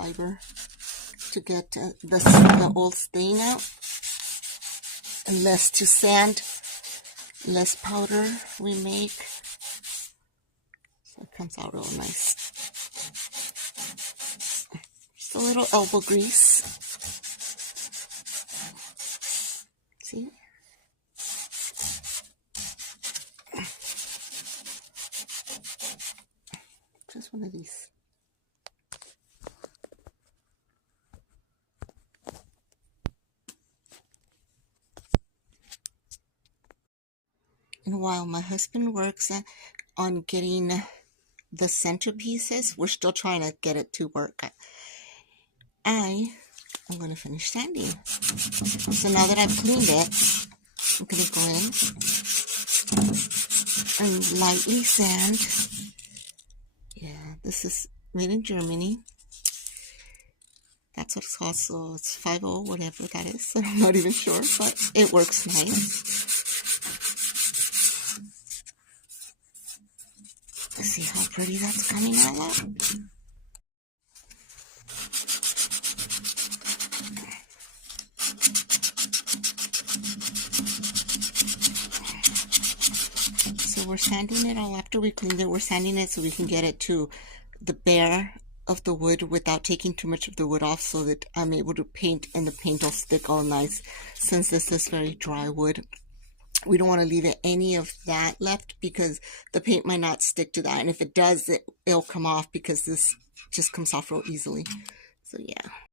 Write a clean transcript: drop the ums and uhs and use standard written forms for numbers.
fiber to get the old stain out, and less to sand, less powder we make, so it comes out real nice. Just a little elbow grease. See? Just one of these. And while my husband works on getting the centerpieces, we're still trying to get it to work. I'm going to finish sanding. So now that I've cleaned it, I'm going to go in and lightly sand. Yeah, this is made in Germany. That's what it's called, so it's 5-0, whatever that is. I'm not even sure, but it works nice. See how pretty that's coming out like? So we're sanding it all after we cleaned it. We're sanding it so we can get it to the bare of the wood without taking too much of the wood off, so that I'm able to paint and the paint will stick all nice. Since this is very dry wood, we don't want to leave any of that left because the paint might not stick to that, and if it does, it'll come off because this just comes off real easily. So yeah.